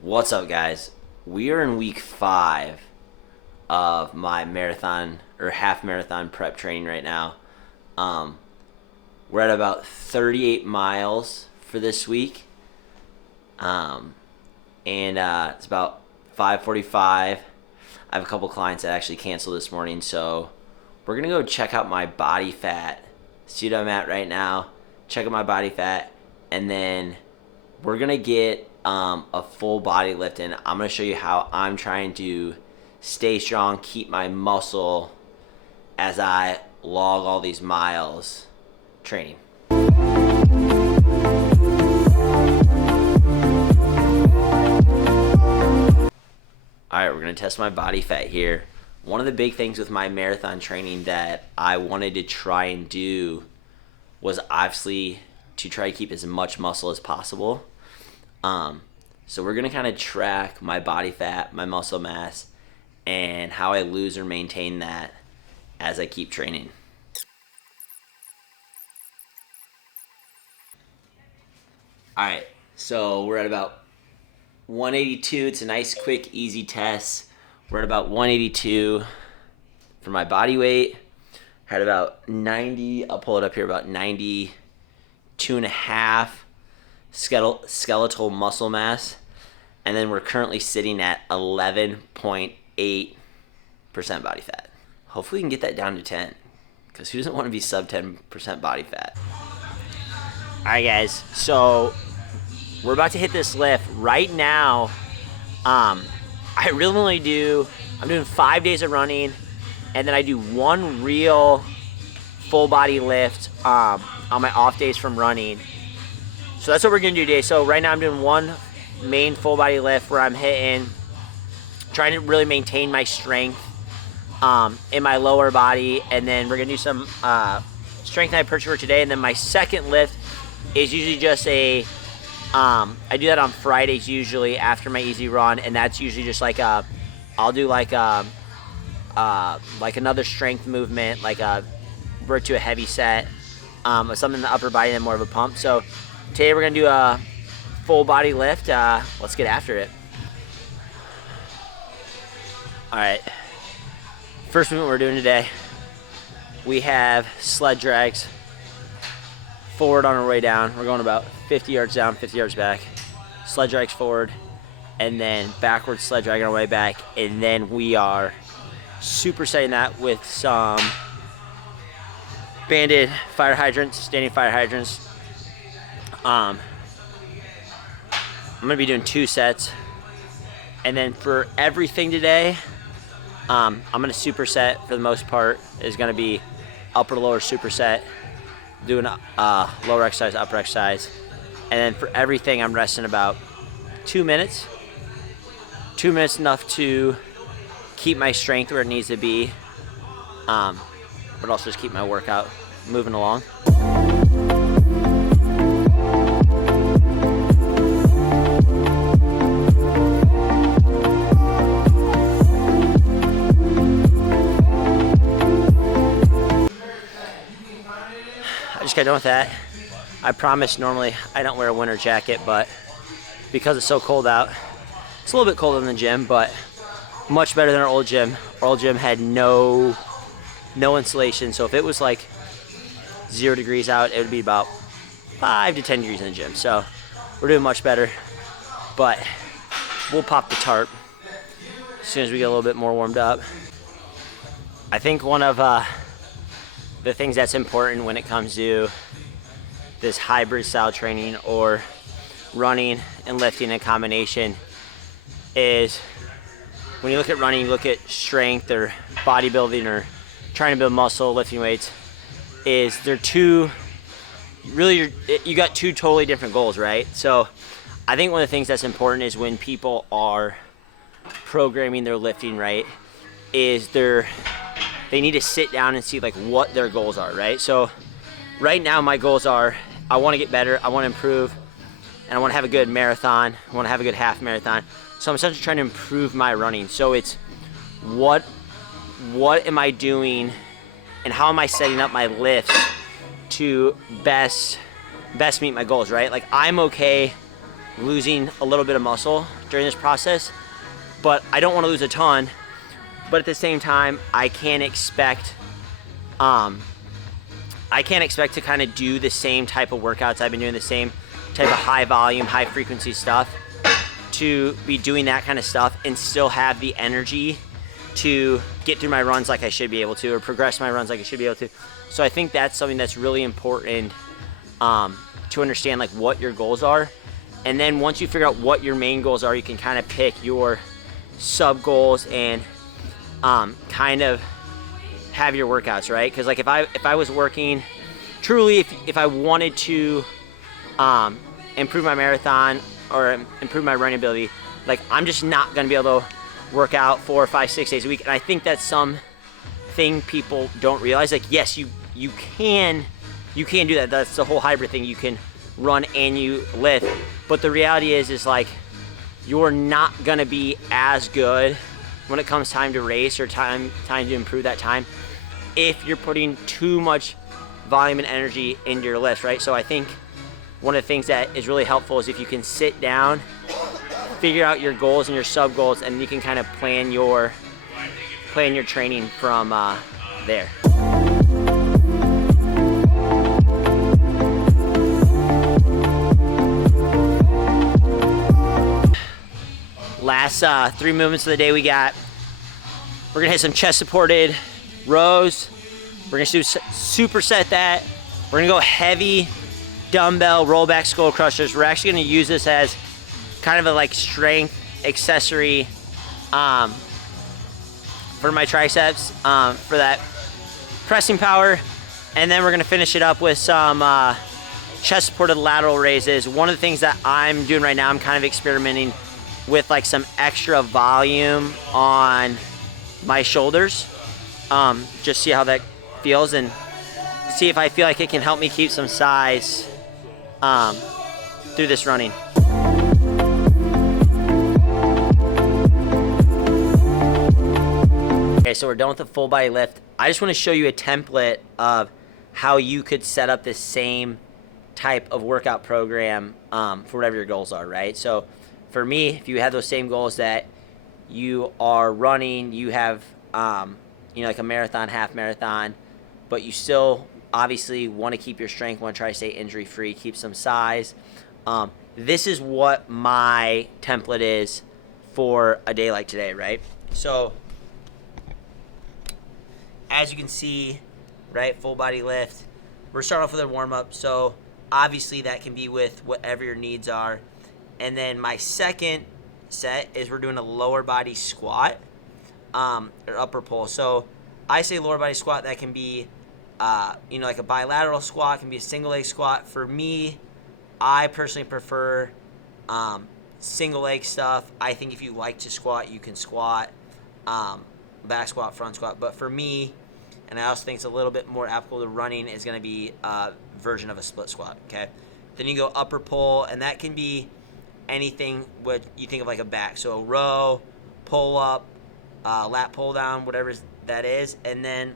What's up, guys? We are in week 5 of my marathon or half marathon prep training right now. We're at about 38 miles for this week, and it's about 5:45. I have a couple clients that actually canceled this morning, so we're gonna go check out my body fat. See what I'm at right now. Check out my body fat, and then we're gonna get a full body lift in. I'm gonna show you how I'm trying to stay strong, keep my muscle as I log all these miles training. Alright, we're gonna test my body fat here. One of the big things with my marathon training that I wanted to try and do was obviously to try to keep as much muscle as possible. So we're gonna kind of track my body fat, my muscle mass, and how I lose or maintain that as I keep training. Alright, so we're at about 182. It's a nice, quick, easy test. We're at about 182 for my body weight. Had about 90, I'll pull it up here, about 92.5 skeletal muscle mass. And then we're currently sitting at 11.8% body fat. Hopefully we can get that down to 10, because who doesn't want to be sub 10% body fat? Alright guys, so we're about to hit this lift right now. I'm doing 5 days of running, and then I do one real full body lift on my off days from running. So that's what we're gonna do today. So right now I'm doing one main full body lift where I'm trying to really maintain my strength in my lower body, and then we're gonna do some strength and hypertrophy for today. And then my second lift is usually just I do that on Fridays usually after my easy run, and that's usually just like I'll do like another strength movement, like work to a heavy set, something in the upper body, and more of a pump. So today we're gonna do a full body lift. Let's get after it. All right, first movement we're doing today, we have sled drags. Forward on our way down. We're going about 50 yards down, 50 yards back. Sled drags forward, and then backwards sled drag on our way back. And then we are supersetting that with some banded fire hydrants, standing fire hydrants. I'm gonna be doing 2 sets. And then for everything today, I'm gonna superset for the most part. Is gonna be upper lower superset. Doing lower exercise, upper exercise. And then for everything, I'm resting about 2 minutes. 2 minutes enough to keep my strength where it needs to be, but also just keep my workout moving along. Just got done with that. I promise normally I don't wear a winter jacket, but because it's so cold out, it's a little bit colder than the gym, but much better than our old gym. Our old gym had no insulation, so if it was like 0 degrees out, it would be about 5 to 10 degrees in the gym. So we're doing much better, but we'll pop the tarp as soon as we get a little bit more warmed up. I think one of the things that's important when it comes to this hybrid style training or running and lifting in combination is when you look at running, you look at strength or bodybuilding or trying to build muscle, lifting weights, is they're two, really, you got 2 totally different goals, right? So I think one of the things that's important is when people are programming their lifting, right, is they need to sit down and see like what their goals are, right? So right now my goals are, I want to get better, I want to improve, and I want to have a good marathon, I want to have a good half marathon. So I'm essentially trying to improve my running. So it's what am I doing and how am I setting up my lifts to best meet my goals, right? Like I'm okay losing a little bit of muscle during this process, but I don't want to lose a ton. But at the same time, I can't expect to kind of do the same type of workouts I've been doing, the same type of high volume, high frequency stuff, to be doing that kind of stuff and still have the energy to get through my runs like I should be able to, or progress my runs like I should be able to. So I think that's something that's really important to understand, like what your goals are. And then once you figure out what your main goals are, you can kind of pick your sub goals and kind of have your workouts, right? Because like if I was working truly, if I wanted to improve my marathon or improve my running ability, like I'm just not gonna be able to work out 4, 5, 6 days a week. And I think that's something people don't realize. Like yes, you can do that. That's the whole hybrid thing. You can run and you lift, but the reality is like you're not gonna be as good when it comes time to race or time to improve that time if you're putting too much volume and energy into your lifts, right? So I think one of the things that is really helpful is if you can sit down, figure out your goals and your sub goals, and you can kind of plan your training from there. Last 3 movements of the day we got. We're gonna hit some chest supported rows. We're gonna do superset that. We're gonna go heavy dumbbell rollback skull crushers. We're actually gonna use this as kind of a like strength accessory for my triceps, for that pressing power. And then we're gonna finish it up with some chest supported lateral raises. One of the things that I'm doing right now, I'm kind of experimenting with like some extra volume on my shoulders. Just see how that feels and see if I feel like it can help me keep some size through this running. Okay, so we're done with the full body lift. I just want to show you a template of how you could set up this same type of workout program for whatever your goals are, right? So for me, if you have those same goals that you are running, you have like a marathon, half marathon, but you still obviously want to keep your strength, want to try to stay injury free, keep some size. This is what my template is for a day like today, right? So as you can see, right, full body lift, we're starting off with a warm up. So obviously that can be with whatever your needs are. And then my second set is we're doing a lower body squat or upper pull. So I say lower body squat, that can be like a bilateral squat, can be a single leg squat. For me, I personally prefer single leg stuff. I think if you like to squat, you can squat, back squat, front squat. But for me, and I also think it's a little bit more applicable to running, is going to be a version of a split squat, okay? Then you go upper pull, and that can be anything what you think of like a back. So a row, pull up, lat pull down, whatever that is. And then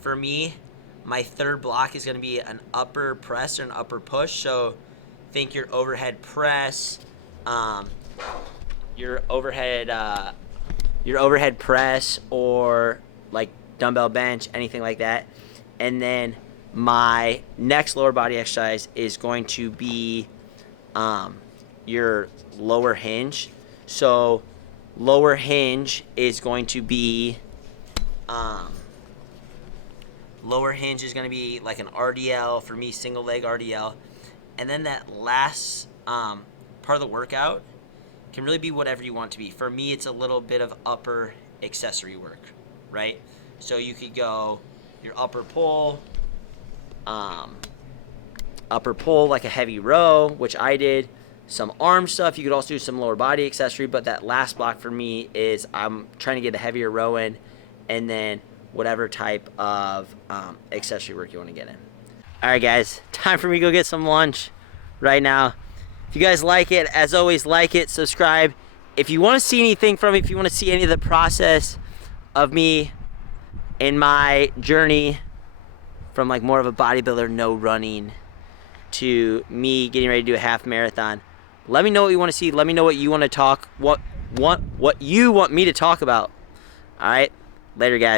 for me, my third block is going to be an upper press or an upper push. So think your overhead press, your overhead press, or like dumbbell bench, anything like that. And then my next lower body exercise is going to be your lower hinge. So lower hinge is going to be like an RDL for me, single leg RDL. And then that last part of the workout can really be whatever you want it to be. For me, it's a little bit of upper accessory work, right? So you could go your upper pull like a heavy row, which I did. Some arm stuff. You could also do some lower body accessory, but that last block for me is I'm trying to get a heavier row in, and then whatever type of accessory work you want to get in. All right, guys, time for me to go get some lunch right now. If you guys like it, as always, like it, subscribe. If you want to see anything from me, if you want to see any of the process of me in my journey from like more of a bodybuilder, no running, to me getting ready to do a half marathon, Let me know what you want to see. Let me know what you want to talk, what you want me to talk about. All right, later, guys.